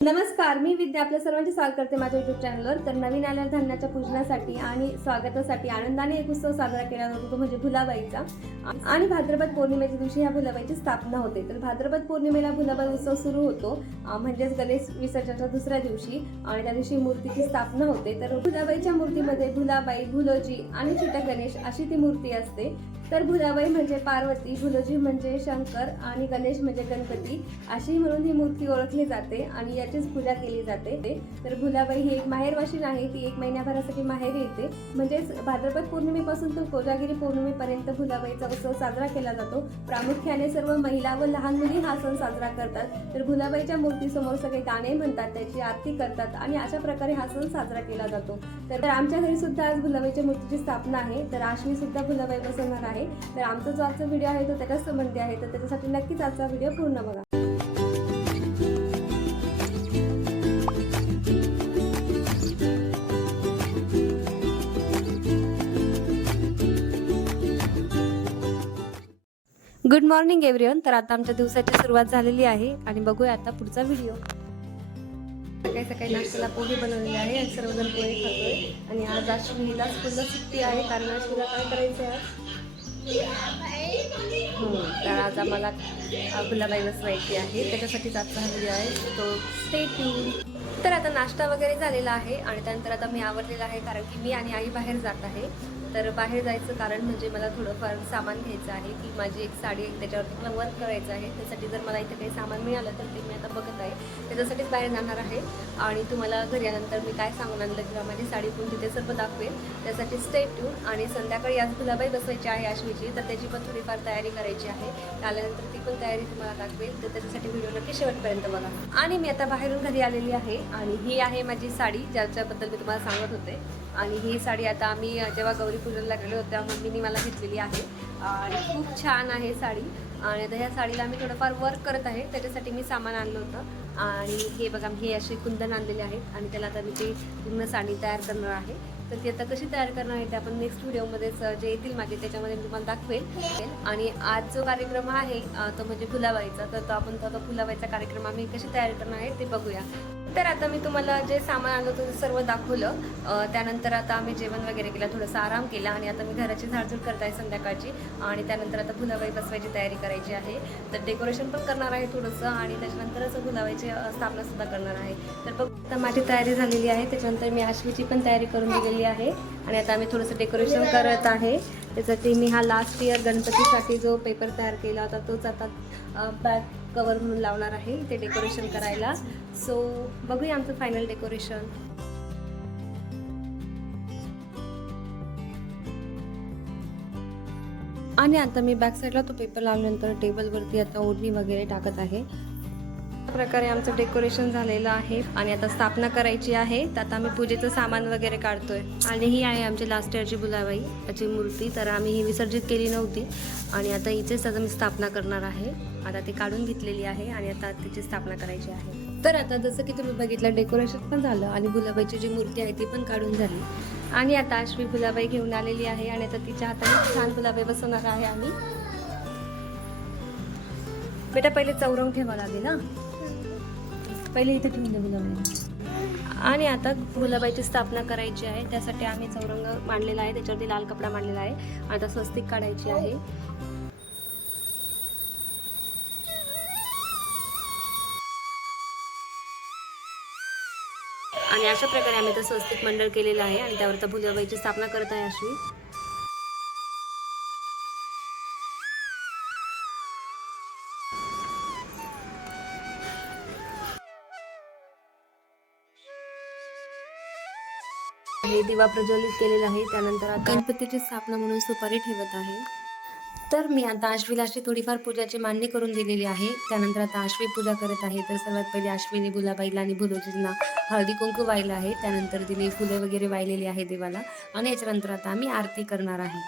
नमस्कार मी विद्या आपल्या सर्वांचे स्वागत करते माझ्या युट्यूब चॅनलवर तर नवीन आलेल्या धान्याच्या पूजनासाठी आणि स्वागतासाठी आनंदाने एक उत्सव साजरा केला जातो तो म्हणजे भुलाबाईचा. आणि भाद्रपद पौर्णिमेच्या दिवशी ह्या भुलाबाईची स्थापना होते. तर भाद्रपद पौर्णिमेला भुलाबाई उत्सव सुरू होतो म्हणजेच गणेश विसर्जनाच्या दुसऱ्या दिवशी आणि त्या दिवशी मूर्तीची स्थापना होते. तर भुलाबाईच्या मूर्तीमध्ये भुलाबाई भुलोजी आणि छोटा गणेश अशी ती मूर्ती असते. तर भुलाबाई म्हणजे पार्वती भुलोजी म्हणजे शंकर आणि गणेश म्हणजे गणपती. अशी म्हणून ही मूर्ती ओळखली जाते आणि याचीच पूजा केली जाते. तर भुलाबाई ही एक माहेरवाशीन आहे. ती एक महिन्याभरासाठी माहेर येते. म्हणजेच भाद्रपद पौर्णिमेपासून तर कोजागिरी पौर्णिमेपर्यंत भुलाबाईचा उत्सव साजरा केला जातो. प्रामुख्याने सर्व महिला व लहान मुली हा सण साजरा करतात. तर भुलाबाईच्या मूर्तीसमोर सगळे गाणे म्हणतात त्याची आरती करतात आणि अशा प्रकारे हा सण साजरा केला जातो. तर आमच्या घरी सुद्धा आज भुलाबाईच्या मूर्तीची स्थापना आहे. तर आश्वी सुद्धा भुलाबाई बसवणार आहे. तर आमचा जो आजचा व्हिडिओ आहे तो त्याच्याच संबंधी आहे तर त्याच्यासाठी नक्कीच आजचा व्हिडिओ पूर्ण बघा. गुड मॉर्निंग एव्हरीवन तर आता आमच्या दिवसाची सुरुवात झालेली आहे आणि बघूया आता पुढचा व्हिडिओ सकाळी सकाळी नाश्त्याला पोहे बनवलेले आहे आणि सर्वजण पोहे खातोय. आणि आज अश्विनीला स्कूलला सुट्टी आहे कारण अश्विनीला काय करायचं आहे हो, तर आज आम्हाला अ, गुलाबाई बसवायची आहे. त्याच्यासाठीच आजचा हा व्हिडिओ आहे. तो स्टे ट्यून तर आता नाश्ता वगैरे झालेला आहे आणि त्यानंतर आता मी आवरलेला आहे कारण की मी आणि आई बाहेर जात आहे. तर बाहेर जायचं कारण म्हणजे मला थोडंफार सामान घ्यायचं आहे की माझी एक साडी आहे त्याच्यावरती मला वर्क करायचं आहे. त्यासाठी जर मला इथे काही सामान मिळालं तर ते मी आता बघत आहे. त्याच्यासाठीच बाहेर जाणार आहे आणि तुम्हाला घरी आल्यानंतर मी काय सांगून आणलं किंवा माझी साडी पण तिथे सर्व दाखवेल त्यासाठी स्टेप ठेवून आणि संध्याकाळी आज गुलाबाई बसवायची आहे आश्वीची तर त्याची पण थोडीफार तयारी करायची आहे. आल्यानंतर ती पण तयारी तुम्हाला दाखवेल. तर त्याच्यासाठी व्हिडिओ नक्की शेवटपर्यंत बघा. आणि मी आता बाहेरून घरी आलेली आहे. आणि ही आहे माझी साडी ज्याच्याबद्दल मी तुम्हाला सांगत होते. आणि ही साडी आता आम्ही जेव्हा गौरी पूजनला गेलो होतो तेव्हा मम्मीनी मला घेतलेली आहे. आणि खूप छान आहे साडी. आणि आता ह्या साडीला मी थोडंफार वर्क करत आहे त्याच्यासाठी मी सामान आणलं होतं. आणि हे बघा हे असे कुंदन आणलेले आहेत. आणि त्याला आता मी ते पूर्ण साडी तयार करणार आहे. तर ती आता कशी तयार करणार आहे ते आपण नेक्स्ट व्हिडिओमध्येच जे येतील माझे त्याच्यामध्ये मी तुम्हाला दाखवेल. आणि आज जो कार्यक्रम आहे तो म्हणजे फुलाबाईचा तर तो आपण तो फुलाबाईचा कार्यक्रम आम्ही कशी तयार करणार आहे ते बघूया. तर आता मी तुम्हाला जे सामान आणलं होतं सर्व दाखवलं. त्यानंतर आता आम्ही जेवण वगैरे केलं थोडंसं आराम केला आणि आता मी घराची झाडझूड करत आहे संध्याकाळची. आणि त्यानंतर आता फुलाबाई बसवायची तयारी करायची आहे. तर डेकोरेशन पण करणार आहे थोडंसं आणि त्याच्यानंतरच फुलाबाईची स्थापनासुद्धा स्थापना सुद्धा करणार आहे. तर बघ आता माझी तयारी झालेली आहे. त्याच्यानंतर मी आश्वीची पण तयारी करून दिलेली आहे. आणि आता आम्ही थोडंसं डेकोरेशन करत आहे. त्यासाठी मी हा लास्ट इयर गणपतीसाठी जो पेपर तयार केला होता तोच आता बॅक कवर म्हणून लावणार आहे ते डेकोरेशन करायला. सो बघूया आमचं फायनल डेकोरेशन आणि आता मी बॅक साईडला तो पेपर लावल्यानंतर टेबलवरती आता ओढणी वगैरे टाकत आहे. प्रकारे आमचं डेकोरेशन झालेलं आहे आणि आता स्थापना करायची आहे. तर आता आम्ही पूजेचं सामान वगैरे काढतोय. आणि ही आहे आमची लास्ट इयरची बुलाबाई याची मूर्ती. तर आम्ही ही विसर्जित केली नव्हती. आणि आता हिचेच आता मी स्थापना करणार आहे. आता ती काढून घेतलेली आहे आणि आता तिची स्थापना करायची आहे. तर आता जसं की तुम्ही बघितलं डेकोरेशन पण झालं आणि गुलाबाईची जी मूर्ती आहे ती पण काढून झाली. आणि आता आश्वी गुलाबाई घेऊन आलेली आहे आणि आता तिच्या हाताने छान गुलाबाई बसवणार आहे आम्ही. बेटा पहिले चौरंग ठेवावं लागेल ना पहिले इथे ठेवून दे गुलाबाई आणि आता गुलाबाईची स्थापना करायची आहे. त्यासाठी आम्ही चौरंग मांडलेला आहे. त्याच्यावरती लाल कपडा मांडलेला आहे. आता स्वस्तिक काढायची आहे. आणि अशा प्रकारे आम्ही तर स्वस्तिक मंडळ केलेलं आहे. आणि त्यावर तर भुलाबाईची स्थापना करत आहे अशी. हे दिवा प्रज्वलित केलेला आहे. त्यानंतर आता गणपतीची स्थापना म्हणून सुपारी ठेवत आहे. तर मी आता आश्वीला अशी थोडीफार पूजाची मांडणी करून दिलेली आहे. त्यानंतर आता आश्वी पूजा करत आहे. तर सर्वात पहिले आश्वीने गुलाबाईला आणि भुलोजींना हळदी कुंकू वाहिलं आहे. त्यानंतर तिने फुले वगैरे वाहिलेली आहे देवाला. आणि याच्यानंतर आता आम्ही आरती करणार आहे.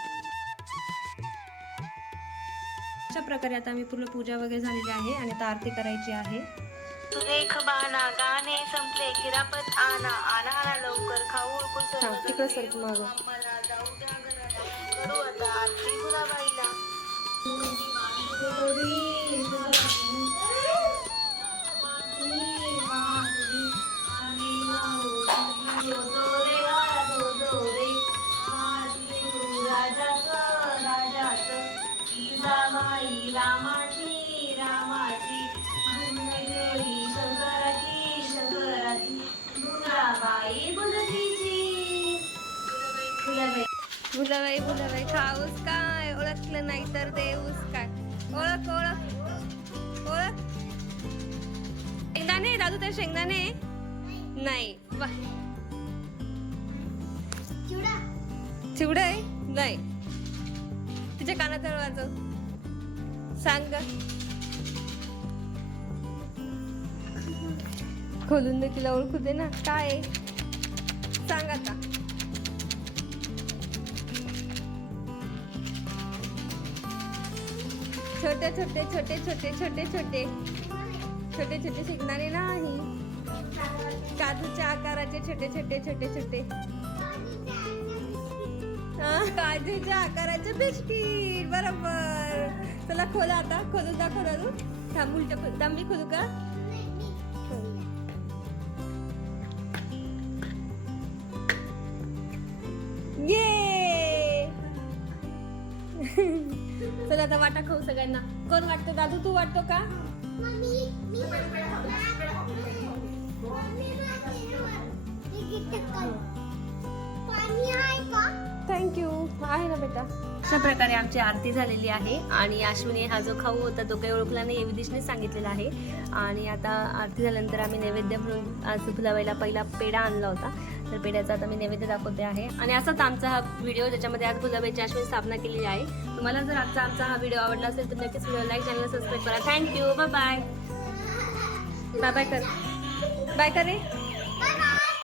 अशा प्रकारे आता आम्ही पूर्ण पूजा वगैरे झालेली आहे आणि आता आरती करायची आहे. सुरेख बाणा गाणे संपले खिरापत आणा. आणा आणा लवकर खाऊ हा, तिकडं सरक मागं. मला जाऊ द्या घरात करू आता आरती गुलाबाईला. मुलाबाई मुलाबाई खाऊस काय ओळखलं नाही तर देऊस काय ओळख ओळख ओळख शेंगदाणे दादू तर शेंगदाणे नाही वा चिवडा आहे नाही तिच्या कानात वाजव सांग. खोलून दे तिला ओळखू दे ना काय? सांग आता छोटे छोटे छोटे छोटे छोटे छोटे. छोटे छोटे शिकणारे नाही. काजूच्या आकाराचे छोटे छोटे छोटे छोटे. हा, काजूच्या आकाराचे बिस्किट. बरोबर. चला खोला आता. खोलून दाखव दादू. थांब उलट खोल. मी खोलू का? चला आता वाटा खाऊ सगळ्यांना. कोण वाटतं? दादू तू वाटतो का? पाणी आहे का? थँक्यू आहे ना बेटा? अशा प्रकारे आमची आरती झालेली आहे आणि अश्विनी हा जो खाऊ होता तो काही ओळखला नाही विदिशने सांगितलेला आहे. आणि आता आरती झाल्यानंतर आम्ही नैवेद्य म्हणून आज फुलाबाईला पहिला पेढा आणला होता. तर पेढ्याचा आता मी नैवेद्य दाखवते आहे. आणि असाच आमचा हा व्हिडिओ ज्याच्यामध्ये आज फुलाबाईची अश्विनी स्थापना केलेली आहे. तुम्हाला जर आजचा आमचा हा व्हिडिओ आवडला असेल तर नक्कीच व्हिडिओ लाईक चॅनल सबस्क्राईब करा. Thank you bye bye bye bye कर. बाय कर रे.